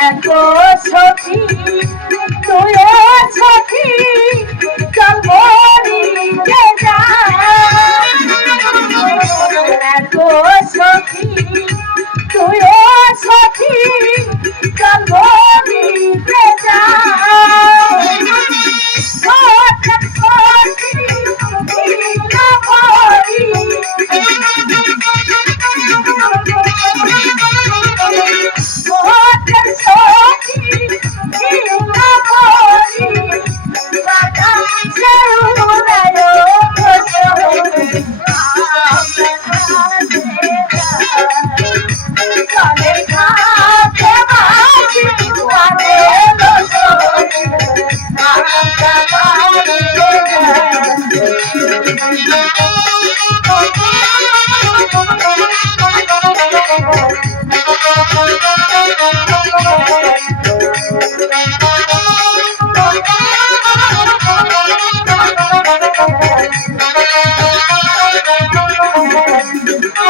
এত সখী তুইও সখী চলবরিতে যা এত সখী তুইও সখী চলবরিতে যা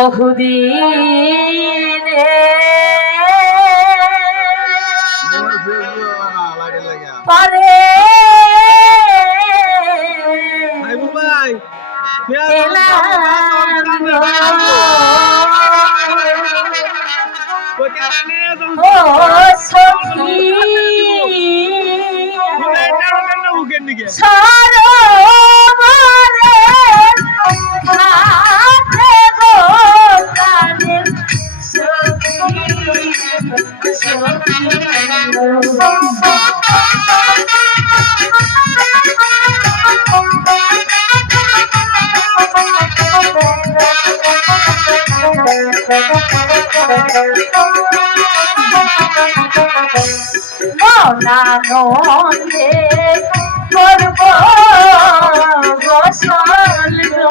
বহুদিন পরে সখী সরোবরে মনানন্দে করব গোসল গো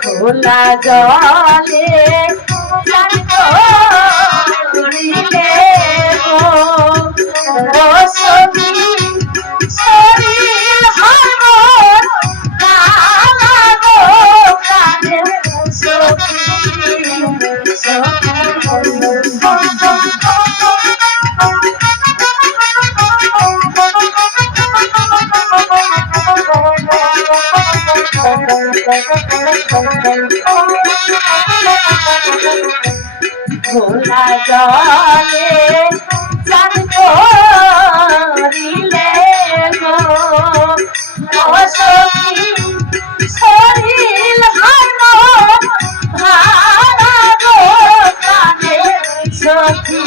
খোলা জলে করিলে জলে চান করিলে গো। ও সখী শরীর ভালো ভালো গো কানে সখী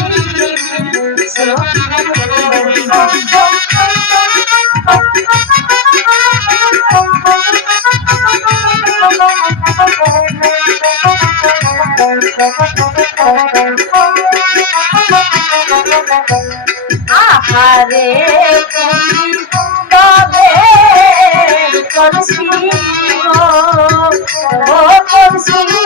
আহারে তবে করছি ও করছি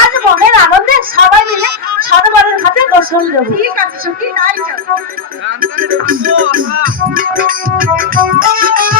আজ মনের আনন্দে সবাই মিলে সরোবরের ঘাটে গোসল দেবো। ঠিক আছে সখী তাই চল